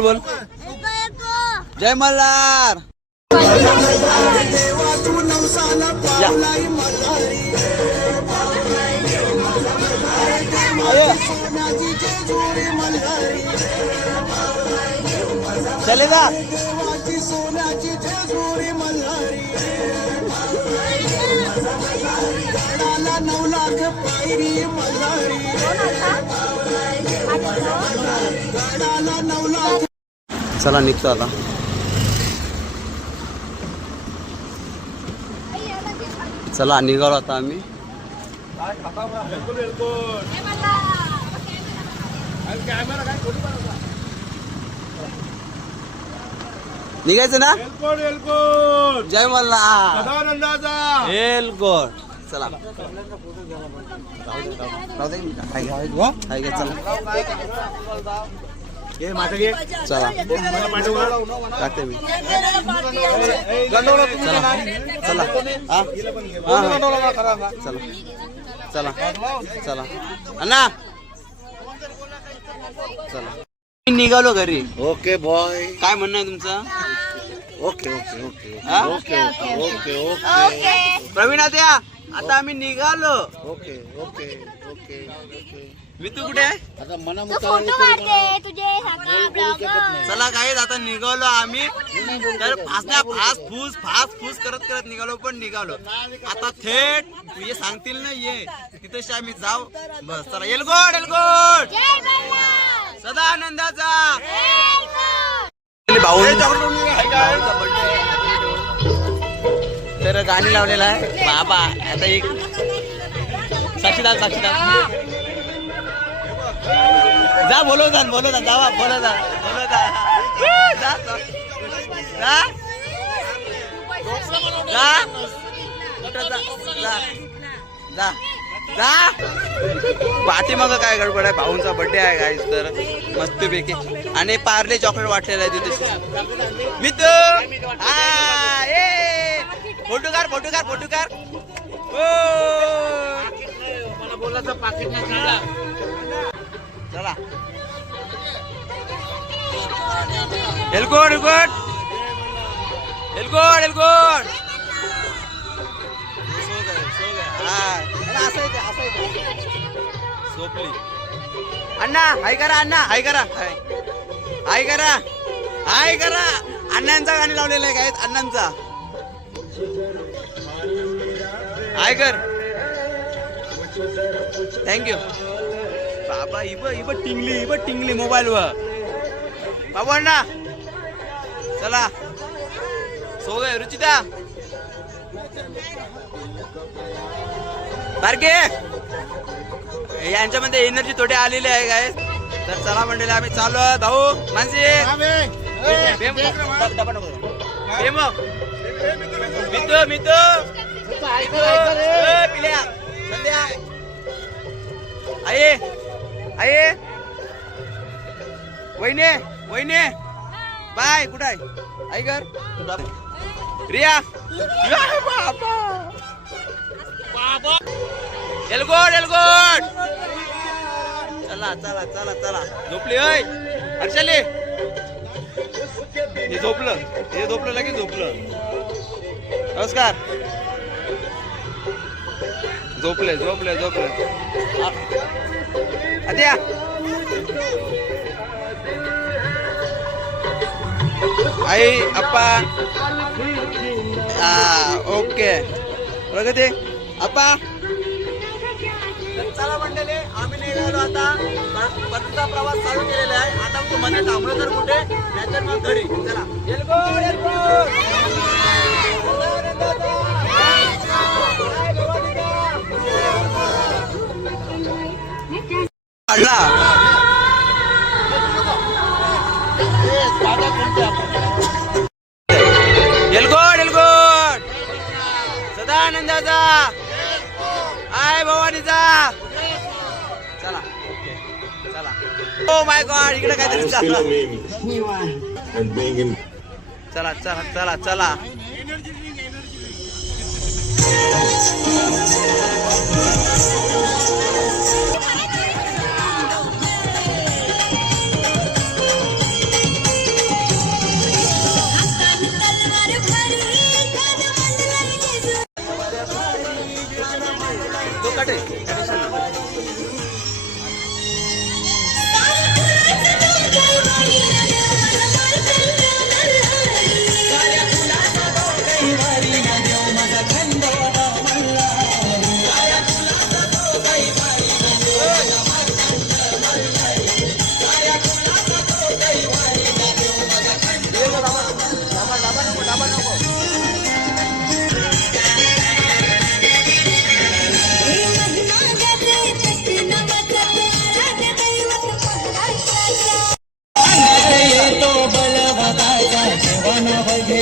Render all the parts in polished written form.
बोल जय मल्हार. चले जा. चला निघतो आता. चला निघालो आता आम्ही. निघायचं ना. जय मल्हार. एलकोट. चला चला टाकते मी. चला चला चला चला अण्णा चला. निघालो घरी. Okay bye. काय म्हणणं आहे तुमचं. Okay okay okay okay okay okay Pravin आत्या आता आम्ही निघालो. Okay okay okay okay. मी तू कुठे आहे. आता मना चला काय आता निघालो आम्ही. तर फास फूस करत करत निघालो. पण निघालो आता थेट ये सांगतील ना ये तिथे आम्ही जाऊ. बस चला. एलगोड एलगोड सदा आनंदाचा. भाऊ तर गाणी लावलेला आहे बाबा. आता एक साक्षीदार जा बोलवतात जावा बोलवतात जा. पाठीमागं काय गडबड आहे. भाऊंचा बर्थडे आहे गाईस. तर मस्तपैकी आणि पार्ले चॉकलेट वाटलेलं आहे तिथे. मित्र फोटो काढ. मला बोलायचं पाकिट नाही काढला. चला एलगोड सोपली. अण्णा हाय करा. अण्णांचा गाणी लावलेलं आहे काय. अण्णांचा हाय कर. थँक्यू बाबा. इब टिंगली मोबाईल वर बाबा. अण्णा चला. सो गए रुचिता बारके. यांच्यामध्ये एनर्जी थोडी आलेली आहे काय. तर चला मंडळी आम्ही चालू आहे. भाऊ मानसी मित्र आये वहिने बाय. कुठं आहे ऐकर रिया. बाबा एलगोड चला. झोपली होय हर्षाली. हे झोपलं लगेच झोपलं. नमस्कार. झोपले आद्या. आई अप्पा. ओके प्रगती अप्पा. चला मंडळी आम्ही निघालो आता. परतीचा प्रवास चालू केलेला आहे. आता तू मध्ये थांबलो तर कुठे नाहीतर मग घरी. चला एलगोड सदा आनंदाचा. आय भवानीचा. चला ओ माय गॉड इकडे काहीतरी चला.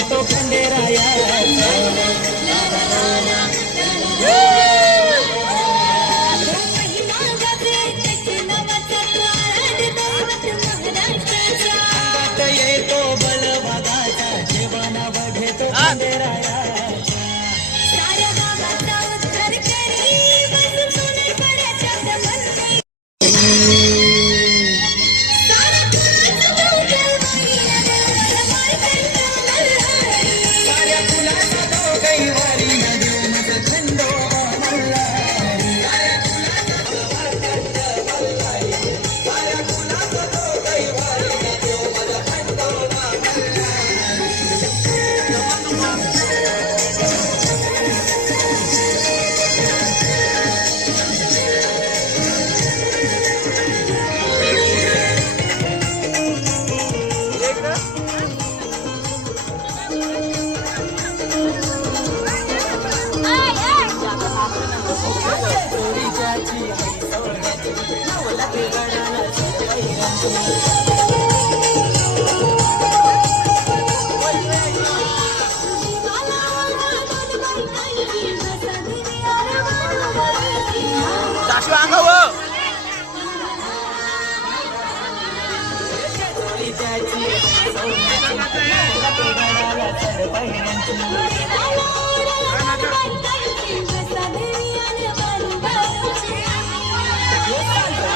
येतो खंडेरायाचा येतो बलवागाचा जेवणा बघेतो खंडेरायाचा दाशू अंगावर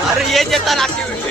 अरे ये येता ऍक्टिव्हिटी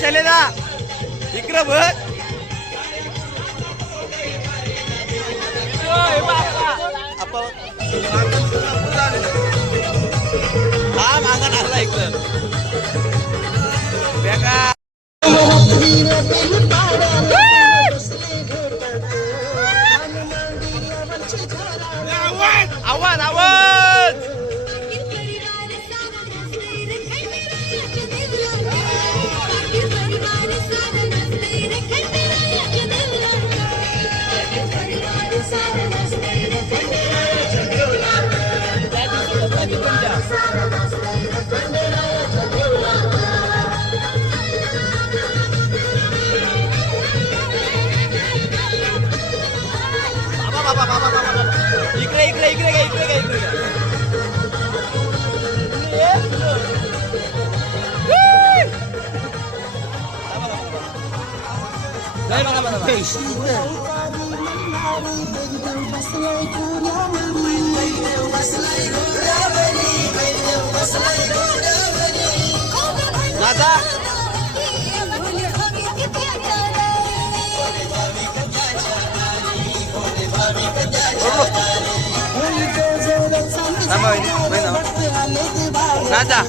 शैलेदा इकडं बघ हा मागा नाला इकडं बेगा आवाज आवाज इकडे इकडे इकडे इकडे इकडे नाचा नाचा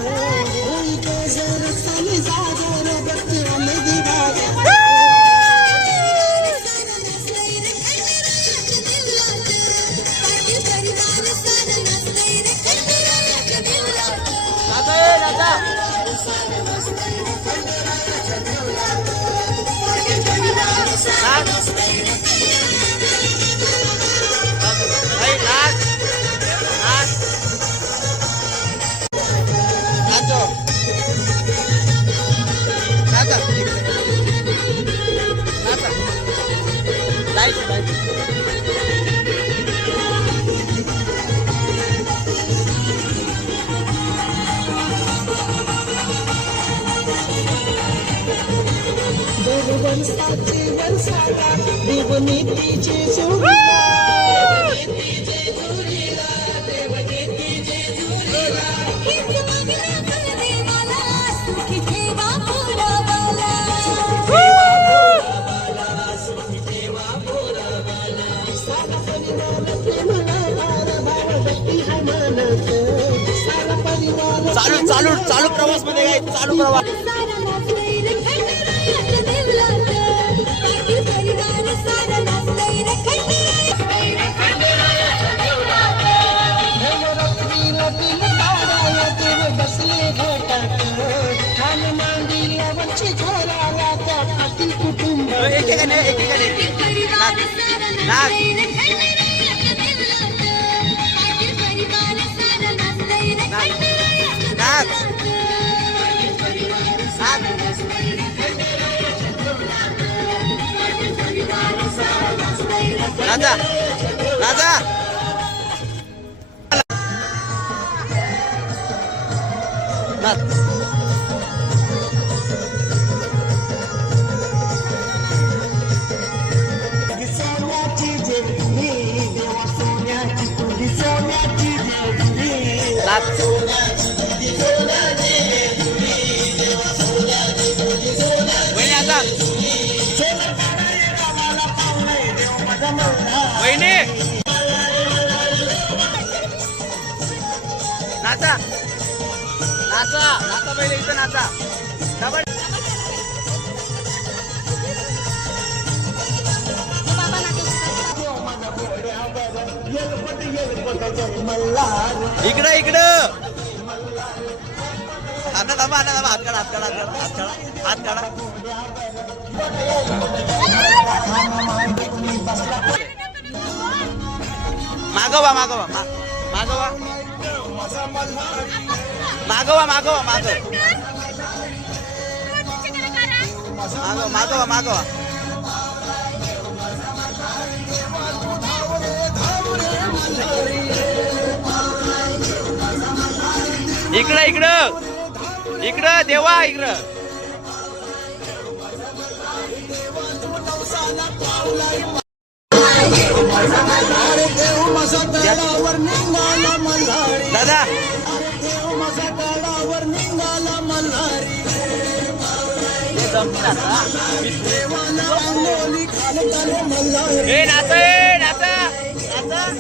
चालू चालू चालू प्रवास मध्ये काय चालू प्रवास नाचा नाचा नाच वहिनी नाचा नाचा नाचा पहिले इथं नाचा डबल इकडं इकडं आता थांबा आता थांबा हात काढा हात काढा हात काढा हात काढा मागवा मागवा मागवा मागवा मागवा मागवा मागवा मागवा इकडं इकडं इकडं देवा इकडं दादा ए नाचा ए नाचा नाचा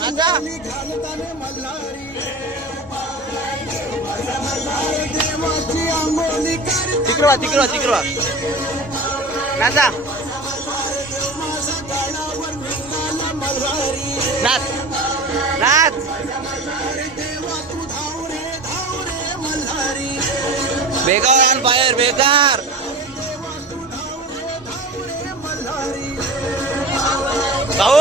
नाचा तिकडवा तिकडवा तिकडवा नाचा नाच नाच बेकार ऑन फायर बेकार भाऊ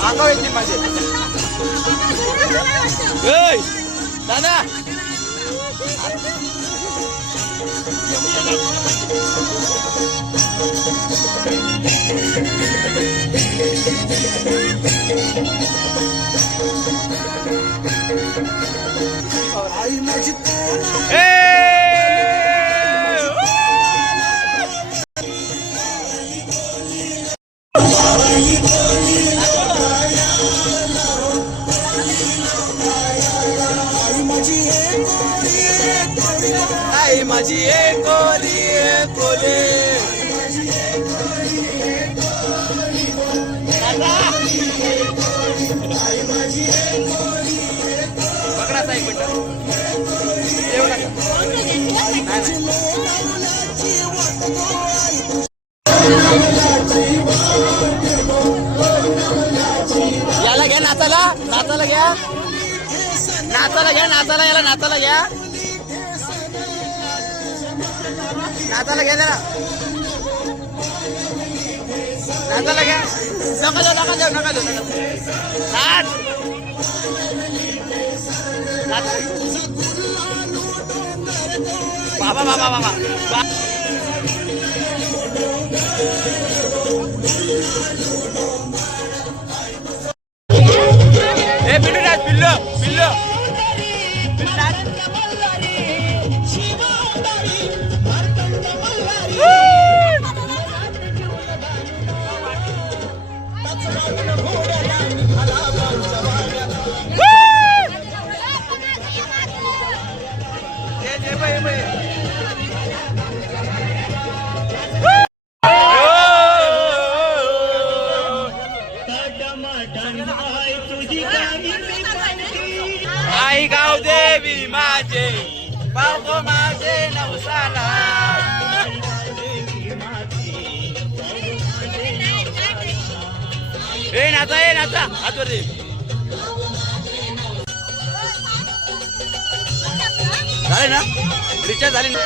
आगाव येते माझे दादा आई माझी एकोली एकोली पकडा साहेब मिनिट येऊ याला घ्या नाचाला नाचाला घ्या नाचाला घ्या नाचाला याला नाचाला घ्या नाचाला घ्या जरा नाचाला घ्या नका जाऊ नका जाऊ नाच बाबा बाबा बाबा ए पिल्लू नाच पिल्लू पिल्लू आई गाव देवी माझे पावको माझे नवसाला ए नाचा हातवरती झाले ना रिचार्ज झाली ना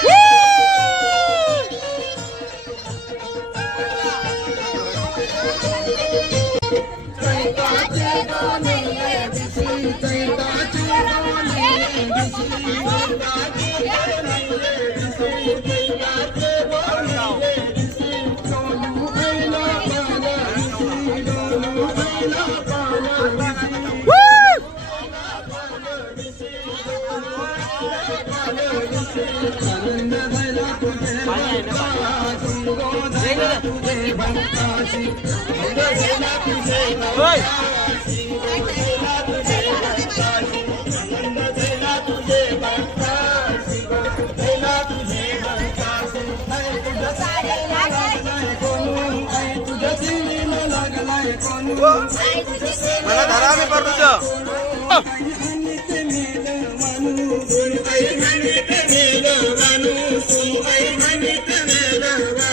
मला धरा मी पडतो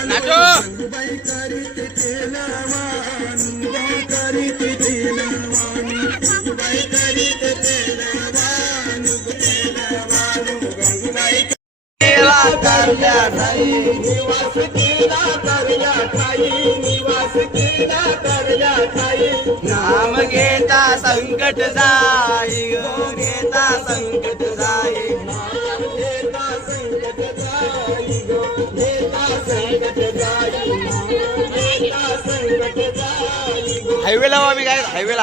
नाचो नाम घेता संकट जाई घेता संकट जाई हायवेला आम्ही काय हायवेला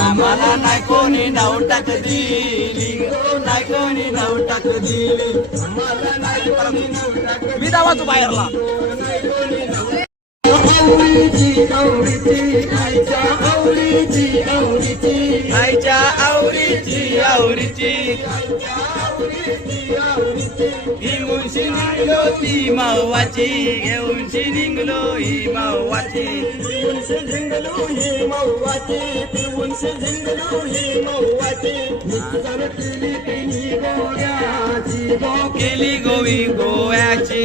आम्हाला नाही कोणी नाव टाक दिली नाही कोणी नाव टाक दिली मी दावा तू बाहेरला आईच्या आवडीची घेऊनशी निघलो ती मावाची घेऊनशी निघलो ही मावाची केली गोवी गोव्याची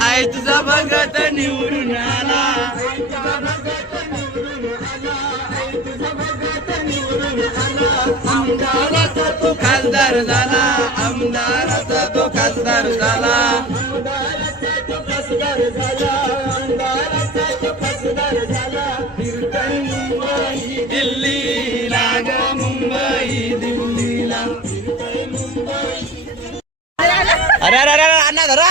आई तुझा भगत निवडून आला आमदाराचा तो खासदार झाला आमदाराचा तो खासदार झाला दिल्ली लाग मुंबई अरे अरे अरे अरे, अण्णा धरा.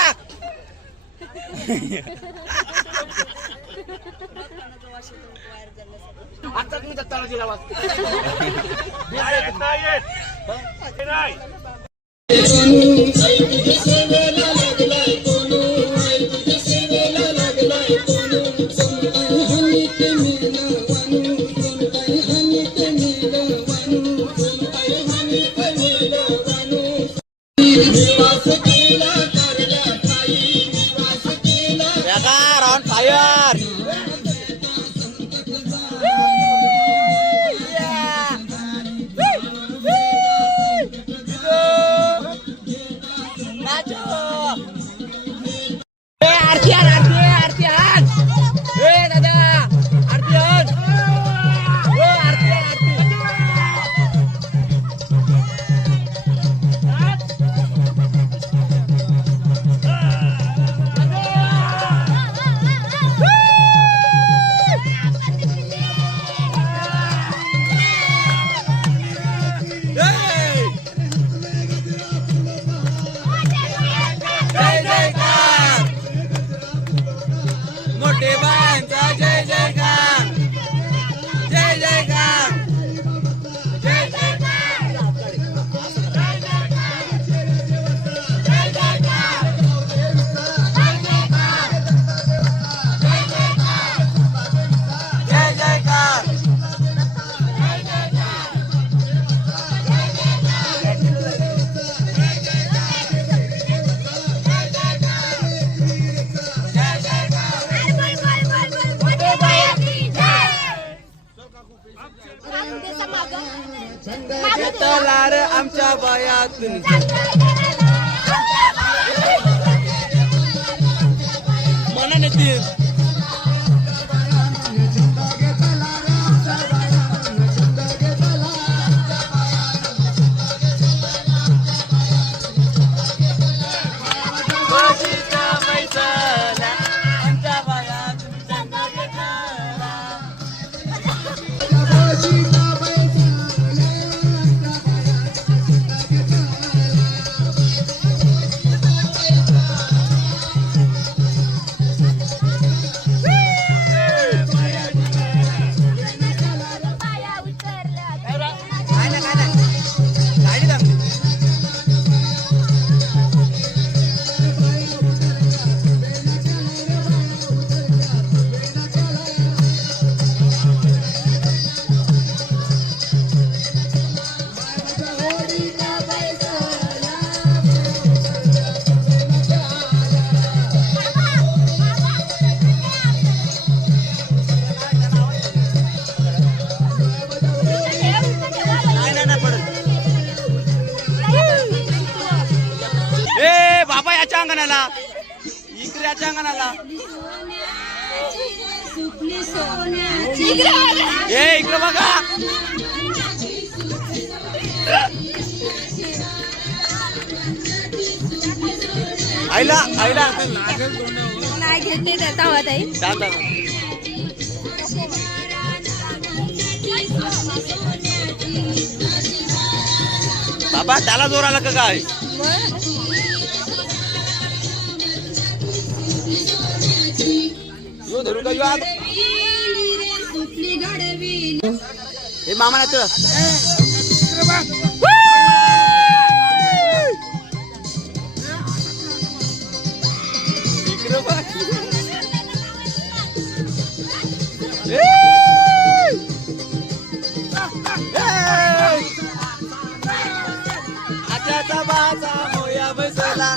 आता तुम्ही दत्ताला दिला बेकार ऑन फायर. जय जयकार मोठे बायांचा जय जयकार जय जयकार जय जयकार जय जयकार. तलार आमच्या बायातून मनाने ती आमच्या बायातून याच्या अंगणाला इकडे याच्या अंगणाला ए इकडे बघा आईला आईला नाही घेते त्याचा ताई बाबा त्याला जोर आला का काय यो धरू का यो आत हे मामा नाच इकडे बघ आत्याचा बाचा मोया बसला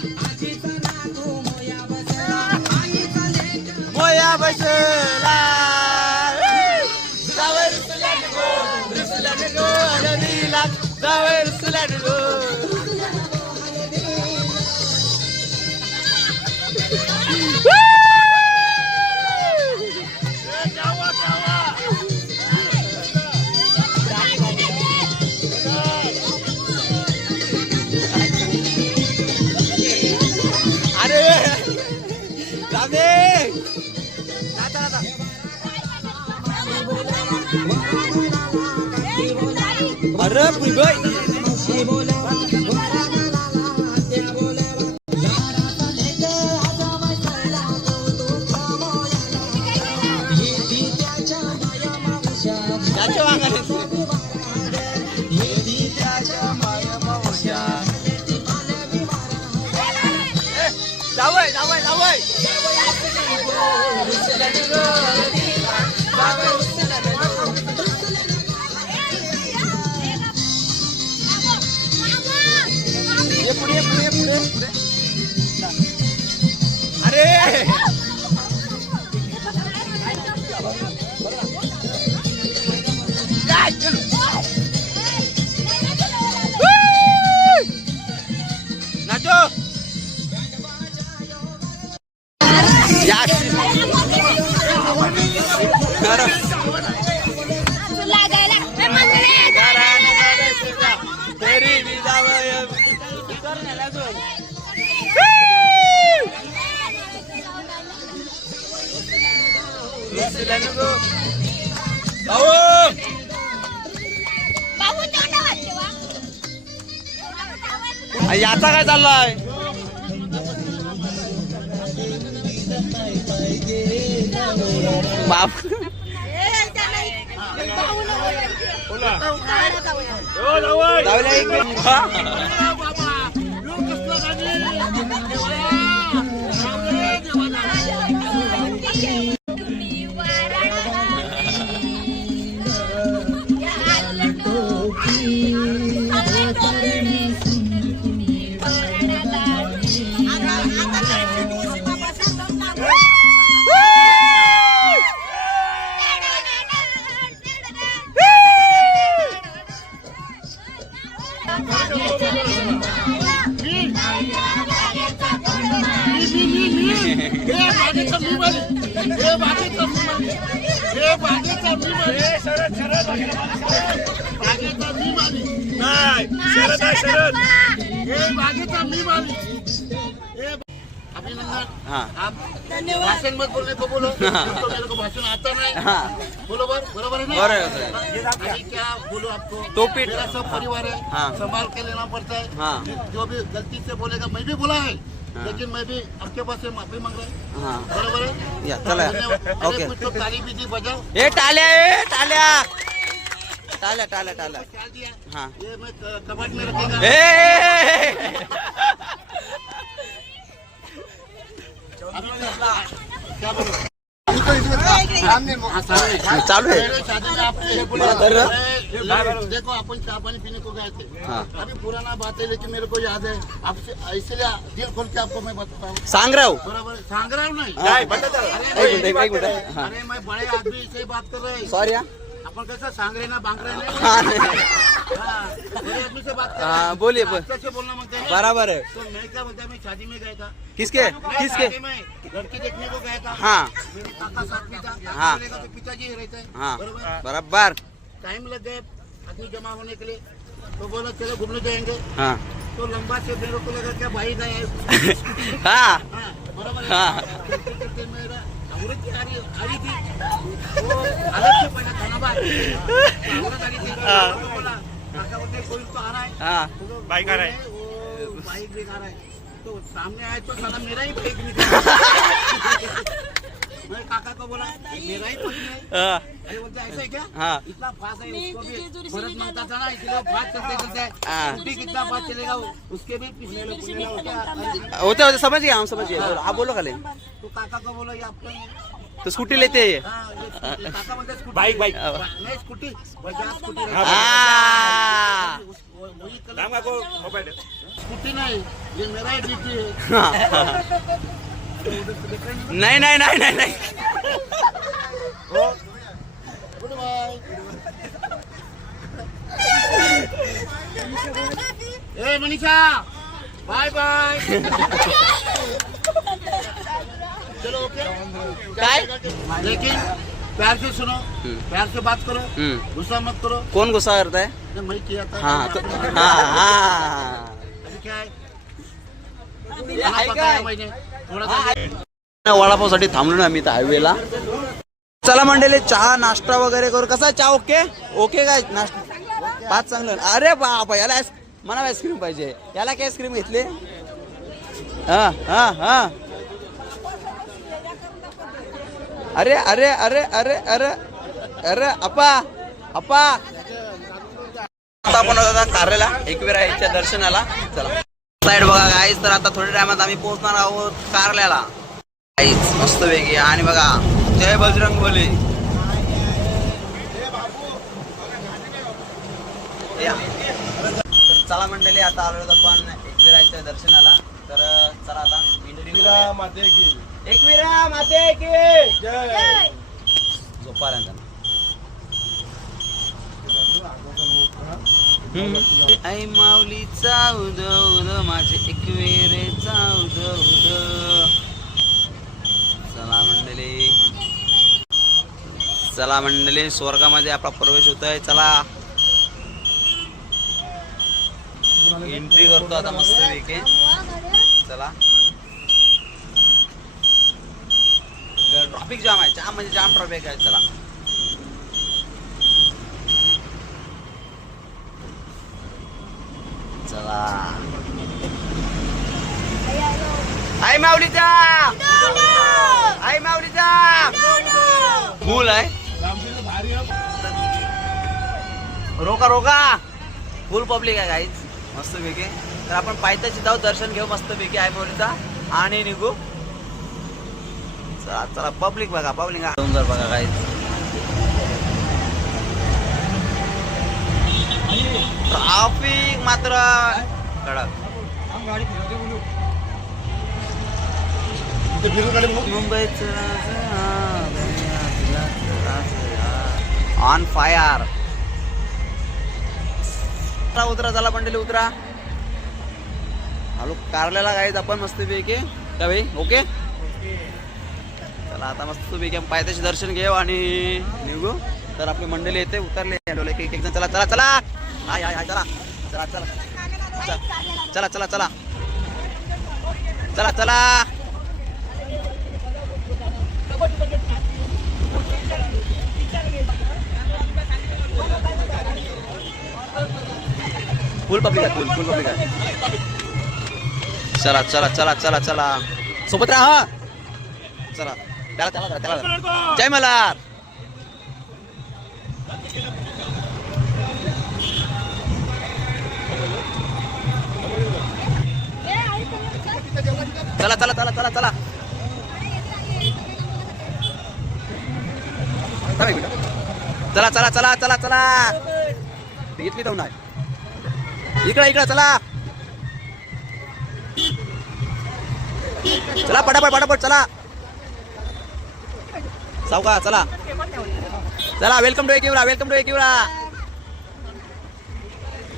मोया बसला जावर रुसला गो नदीला जावर रुसला गो अरे पुरी बाई त्याच्या मागायला जावय जावय जावय पुढे पुढे पुढे पुढे अरे नाचो याचा काय चाललाय बाप आप भाषण मत बोलने को बोलो तो मेरे को भाषण आता नहीं बोलो बराबर है ना अभी क्या बोलो आपको तो पीठ मेरा सब परिवार है संभाल के लेना पड़ता है जो भी गलती से बोलेगा मैं भी बोला है लेकिन मैं भी आपके पास से माफी मांग रहा हूँ बराबर है चला ओके कुछ तो ताली भी दी बजाओ ए टाल्या टाल्या टाल्या टाल्या टाल्या क्या दिया हाँ ये मैं कबाड़ में रखेगा क्या बोलो चालू है देखो अपन चाय पानी पीने को गए थे अभी पुराना बात है लेकिन मेरे को याद है आपसे इसलिए दिल खोल के आपको मैं बताता हूँ सांग रहा हूँ बराबर सांग रहा हूँ नहीं एक मिनट अरे मैं बड़े आदमी से बात कर रहे हैं सॉरी अपन कैसा सांग रहे ना बांग रहे नहीं बड़े आदमी से बात कर रहे हैं बोलिए कैसे बोलना मांगते हैं बराबर है तो मैं क्या बोलता मैं शादी में गया था किसके किसके शादी में लड़की देखने को गया था हाँ मेरे काका साथ में था हाँ। बोलेगा तो पिताजी ही रहते हैं हाँ बराबर बराबर टाइम लग गए आदमी जमा होने के लिए तो बोला चलो घूमने जाएंगे हाँ तो लंबा से मेरे को लगा क्या भाई गए हैं हाँ बराबर हाँ। चलते चलते मेरा औरत की आ रही थी वो अलग से पहले खाना बात औरत आ रही थी तो बोला काका बोलते कोई तो आ रहा है हाँ बाइक आ रहा है वो बाइक भी आ रहा है तो सामने आए तो साला मेरा ही बाइक निकला मैं काका को बोला मेरा ही पति है अरे बोलते ऐसा है क्या हाँ इतना फास्ट है उसको भी भरत मांगता था ना इसलिए वो फास्ट चलते चलते स्कूटी कितना फास्ट चलेगा उसके भी पिछले लोग होते होते समझ गए हम समझ गए आप बोलो खाली तो काका को बोला ये आपका ही है तो स्कूटी लेते हैं हाँ, ये स्कूटी- काका बोलते स्कूटी बाइक नहीं स्कूटी बजाज स्कूटी वही कलर स्कूटी नहीं ये मेरा ही डीटी है नहीं नहीं नहीं नहीं नहीं गुड बाय ए मनीषा बाय बाय चलो ओके लेकिन प्यार से सुनो प्यार से बात करो गुस्सा मत करो कौन गुस्सा करता है जब मैं किया था हाँ तो हाँ अभी क्या है खाना पकाया मैंने थोड़ा सा वडापावसाठी थांबलो ना आम्ही हायवेला चला मंडळी चहा नाश्ता वगैरे करू कसा चहा ओके ओके काय नाश्ता पाच चांगलं अरे बाबा याला मला आईस्क्रीम पाहिजे याला काय आईस्क्रीम घेतली हा हा हा अरे अरे अरे अरे अरे अरे अपा अपा आता आपण होता कारलेला एकविराईच्या दर्शनाला. चला साईड बघा गाईज. तर आता थोड्या टायमात आम्ही पोहोचणार आहोत कारल्याला गाईज मस्त वेगळी. आणि बघा जय बजरंगबली. चला मंडळी आता आलो आपण एकविराईच्या दर्शनाला. तर चला आता एकविरा माते की झोपायला आई माऊलीचा उद उद माझे एकविरेचा उद उद. चला मंडळी स्वर्गामध्ये आपला प्रवेश होत आहे. चला एंट्री करतो आता मस्त पैकी. चला ट्रॉफिक जाम आहे. जाम म्हणजे जाम ट्रॉफिक आहे. चला चला आई माऊलीचा आई माऊलीचा फुल आहे. रोका रोका फुल पब्लिक आहे गाईज मस्त पैकी. तर आपण पायथ्याशी जाऊ दर्शन घेऊ मस्त पैकी आई माऊलीचा आणि निघू. चला चला पब्लिक बघा पब्लिक डोंगर बघा गाईज. ट्रॅफिक मात्र कडक. मुंबईच ऑन फायर. उतरा झाला मंडळी उतरा. हॅलो कारल्याला गाईज आपण मस्त पैकी का भाई ओके. चला आता मस्त पैकी आपण पायथ्याशी दर्शन घेऊ आणि निघू. तर आपली मंडळी येते उतरले एक एक जण. चला चला चला हाय हाय हाय चला चला चला चला चला चला चला चला. फुल पब्लिक आहे फुल पब्लिक आहे. चला चला चला चला चला सोबत राहा. चला त्याला त्याला त्याला जय मल्हार. चला चला चला चला चला चला चला चला चला चला. घेतली जाऊ नाही इकडे इकडे चला चला पटापट पटापट चला सावका चला चला. Welcome to Ekvira welcome to Ekvira.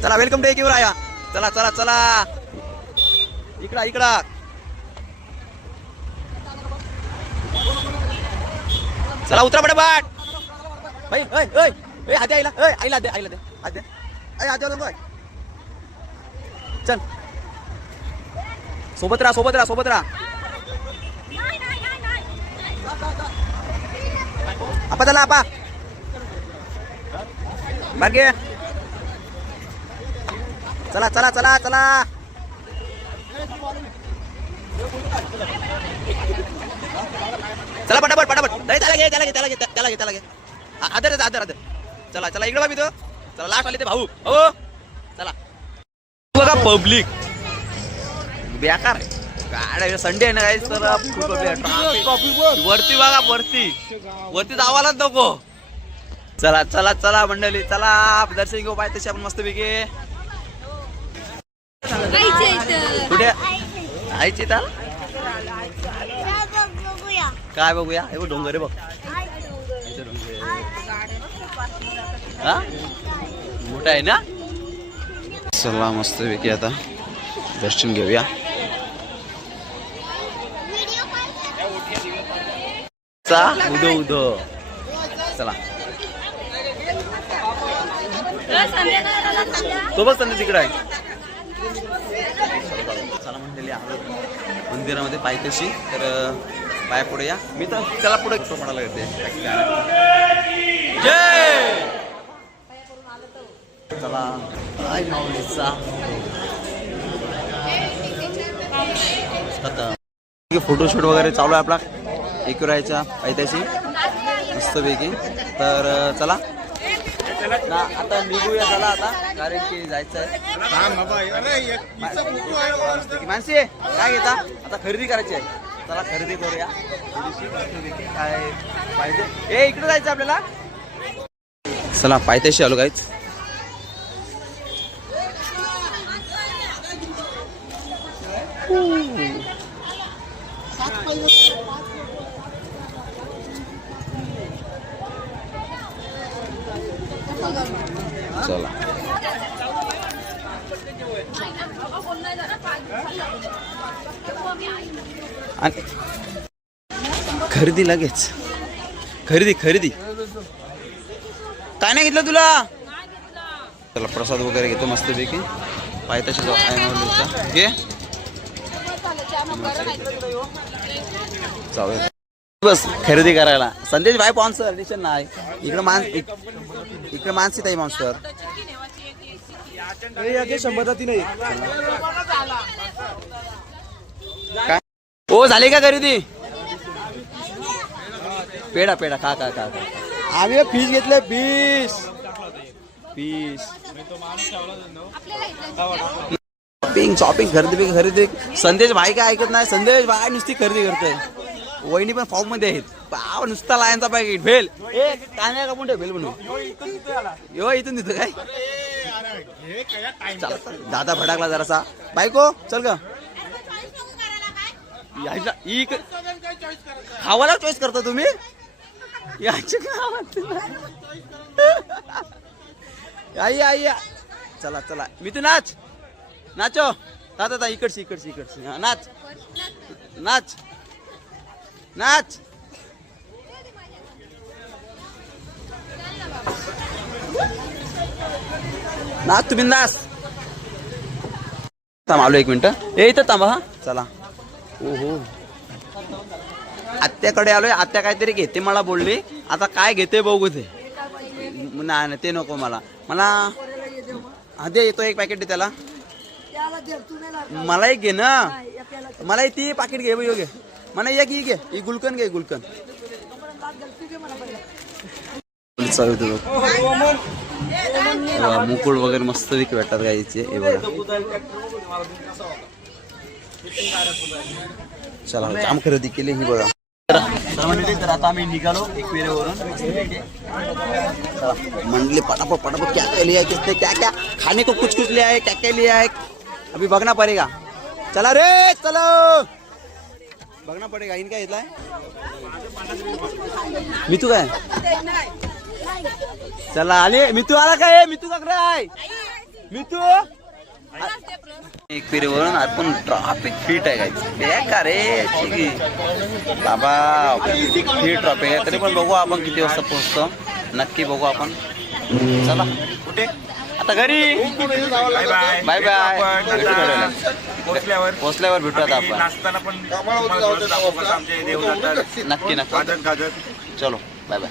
चला वेलकम टू एकविरा या. चला चला चला इकडा इकडा. चला उतरा पटापट. हाती आईला आईला दे आईला दे हात दे हात दे. चल सोबत राहा सोबत राहा सोबत राहा. आपा चला आपा बागे. चला चला चला चला. चला पटापट पटापट. त्याला घे त्याला घे त्याला घे त्याला घे त्याला घे. आदर आदर आदर. चला चला इकडे बाबी तो. चला लास्ट आले ते भाऊ हो. चला बघा पब्लिक बेकार गाड्या संडे आहे ना गाईस. तर वरती बघा वरती वरती जावालाच नको. चला चला चला मंडळी चला दर्शन घेऊ पाहिजे तशी आपण मस्त पैकी. कुठे आईची तर काय बघूया हे डोंगर आहे बघ. हा मोठा आहे ना. चला मस्त पैकी आता दर्शन घेऊया. उदो उदो चला तो बघ संधी तिकडे आहे. चला मंडळी आलो मंदिरामध्ये पायथ्याशी. तर पाय पुढे या. मी तर त्याला पुढे म्हणायला येते जय. चला आई माऊलीचा फोटोशूट वगैरे चालू आहे आपला एकविराईच्या पायथ्याशी. मस्तपैकी. तर चला ना आता निघूया चला आता, कारण की जायचं आहे. मानसी काय घेता आता, खरेदी करायची आहे. चला खरेदी करूया. काय पाहिजे ए इकडे जायचं आपल्याला. चला पायथ्याशी आलो काहीच. चला आणि खरेदी लगेच. खरेदी खरेदी काय नाही घेतलं तुला. चला प्रसाद वगैरे घेतो मस्तपैकी. पायथ्याशी जाऊ घे. जाऊया बस खरेदी करायला. संदेश भाई स्पॉन्सर टेन्शन नाही. इकडे मानसी ताई स्पॉन्सर. काय ओ झाली का खरेदी. पेढा पेढा खा खा खा. आम्ही फीस घेतले फीस शॉपिंग शॉपिंग खरेदी खरेदी. संदेश भाई काय ऐकत नाही. संदेश भाई नुसती खरेदी करतोय. वहिनी पण फॉर्म मध्ये आहेत. पाव नुसता लायनचा पॅकेट भेल. कांद्या कापून ठेव भेल म्हणून. यो इथून देतो काय. दादा भडाकला जरासा. बायको चल का खावाला चॉईस करता तुम्ही. याची आई आई चला चला मी तू नाच नाचो. दादा इकडची इकडची इकडची नाच नाच नाच. नाच तू बिंदास. थांब आलो 1 मिनिट. ए इथं थांबा. हा चला. ओहो आत्याकडे आलोय. आत्या काहीतरी घेते मला बोलली. आता काय घेते बघू ते. नाही ते नको मला. मला हा दे येतो 1 पॅकेट दे त्याला. मला एक घे ना. मला ती पाकिट घे घे. मला एक ही घे. ही गुलकन घे गुलकन. मुकुळ वगैरे मस्त विक भेटतात गाईचे. हे बघा चला जाम खरेदी केली ही बघा. तर आता आम्ही निघालो एकविरेवरून. मंडली पटापट पटापट क्या क्या लिया किसने क्या क्या खाने को कुछ कुछ लिया है क्या क्या लिया है अभी बघना पड़ेगा. चला रे चलो बघना पडेगा. इन काय घेतलाय मितू काय. चला आले मितू आला काय. मितू काय मितू एकविरेवरून आपण ट्रॅफिक फिट आहे काय का रे बाबा. फिट ट्रॅफिक आहे तरी पण बघू आपण किती वाजता पोहोचतो. नक्की बघू आपण. चला कुठे आता घरी. Bye bye. पोचल्यावर भेटू आता आपण. नक्की नक्की चलो बाय बाय.